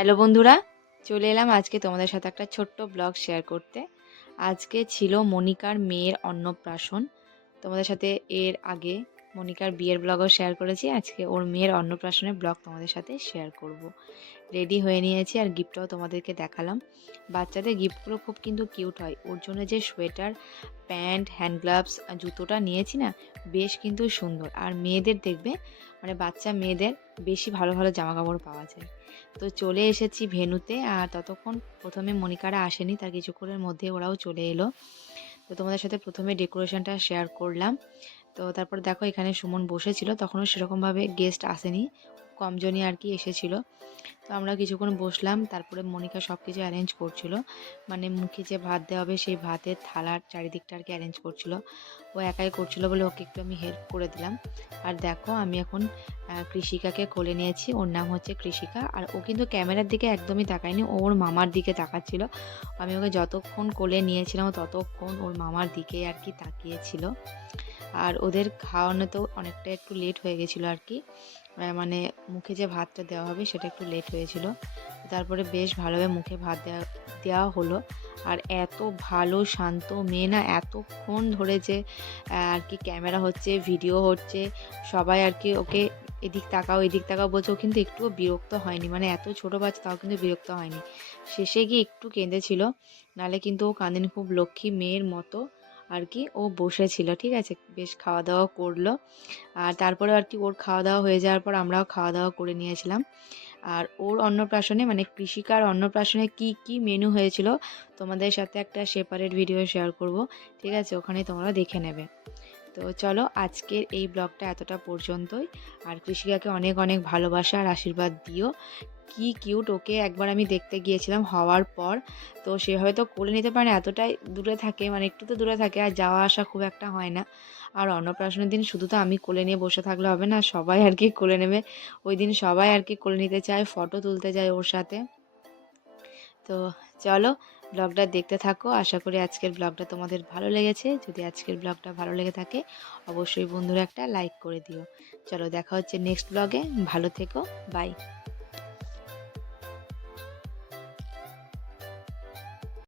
Hello বন্ধুরা, চলে এলাম আজকে তোমাদের সাথে একটা ছোট্ট ব্লগ শেয়ার করতে। আজকে ছিল মনিকার মেয়ের অন্নপ্রাশন। তোমাদের সাথে এর আগে মনিকার বিয়ের ব্লগও শেয়ার করেছি। আজকে ওর মেয়ের অন্নপ্রাশনের ব্লগ তোমাদের সাথে শেয়ার করব। রেডি হয়ে নিয়েছি আর গিফটটাও তোমাদেরকে দেখালাম। বাচ্চাদের গিফটগুলো খুব কিন্তু কিউট হয়। ওর জন্য যে সোয়েটার, প্যান্ট, হ্যান্ড গ্লাভস, জুতোটা নিয়েছি না, বেশ কিন্তু সুন্দর। আর মেয়েদের দেখবে, মানে বাচ্চা মেয়েদের বেশি ভালো ভালো জামা কাপড় পাওয়া যায়। তো চলে এসেছি ভেন্যুতে, আর ততক্ষণ প্রথমে মনিকারা আসেনি, তার কিছুক্ষণের মধ্যে ওরাও চলে এলো। তো তোমাদের সাথে প্রথমে ডেকোরেশনটা শেয়ার করলাম। তো তারপর দেখো এখানে সুমন বসেছিল, তখনও সেরকমভাবে গেস্ট আসেনি, কমজনই আর কি এসেছিল। তো আমরা কিছুক্ষণ বসলাম, তারপরে মনিকা সব কিছু অ্যারেঞ্জ করছিল, মানে মুখে যে ভাত দেওয়া হবে সেই ভাতের থালার চারিদিকটা আর কি অ্যারেঞ্জ করছিল। ও একাই করছিল বলে ওকে একটু আমি হেল্প করে দিলাম। আর দেখো আমি এখন কৃষিকাকে কোলে নিয়েছি, ওর নাম হচ্ছে কৃষিকা। আর ও কিন্তু ক্যামেরার দিকে একদমই তাকায়নি, ওর মামার দিকে তাকাচ্ছিল। আমি ওকে যতক্ষণ কোলে নিয়েছিলাম ততক্ষণ ওর মামার দিকে আর কি তাকিয়েছিল। আর ওদের খাওয়ানোতেও অনেকটা একটু লেট হয়ে গেছিলো আর কি, মানে মুখে যে ভাতটা দেওয়া হবে সেটা একটু লেট হয়েছিল। তারপরে বেশ ভালোভাবে মুখে ভাত দেওয়া দেওয়া হলো। আর এত ভালো শান্ত মেয়ে না, এতক্ষণ ধরে যে আর কি ক্যামেরা হচ্ছে, ভিডিও হচ্ছে, সবাই আর কি ওকে এদিক তাকাও এদিক তাকাও বলছে, ও কিন্তু একটুও বিরক্ত হয়নি। মানে এত ছোট বাচ্চা তাও কিন্তু বিরক্ত হয়নি। শেষে গিয়ে একটু কেঁদেছিল, নাহলে কিন্তু ও কাঁদেনি, খুব লক্ষ্মী মেয়ের মতো আর কি ও বসেছিল। ঠিক আছে, বেশ খাওয়া দাওয়া করলো। আর তারপরে আর কি ওর খাওয়া দাওয়া হয়ে যাওয়ার পর আমরাও খাওয়া দাওয়া করে নিয়েছিলাম। আর ওর অন্নপ্রাশনে, মানে কৃষিকার অন্নপ্রাশনে কি কি মেনু হয়েছিল তোমাদের সাথে একটা সেপারেট ভিডিও শেয়ার করব। ঠিক আছে, ওখানে তোমরা দেখে নেবে। তো চলো আজকের এই ব্লগটা এতটা পর্যন্তই। আর কৃষিকাকে অনেক অনেক ভালোবাসা আর আশীর্বাদ দিও। কি কিউট, ওকে একবার আমি দেখতে গিয়েছিলাম হওয়ার পর, তো সে হয়তো কোলে নিতে পারে না, এতটাই দূরে থাকে, মানে একটু তো দূরে থাকে, আর যাওয়া আসা খুব একটা হয় না। আর অন্নপ্রাশনের দিন শুধু তো আমি কোলে নিয়ে বসে থাকলে হবে না, সবাই আর কি কোলে নেবে। ওই দিন সবাই আর কি কোলে নিতে চায়, ফটো তুলতে যায় ওর সাথে। তো চলো ব্লগটা দেখতে থাকো। আশা করি আজকের ব্লগটা তোমাদের ভালো লেগেছে। যদি আজকের ব্লগটা ভালো লেগে থাকে অবশ্যই বন্ধুরা একটা লাইক করে দিও। চলো দেখা হচ্ছে নেক্সট ব্লগে। ভালো থেকো, বাই।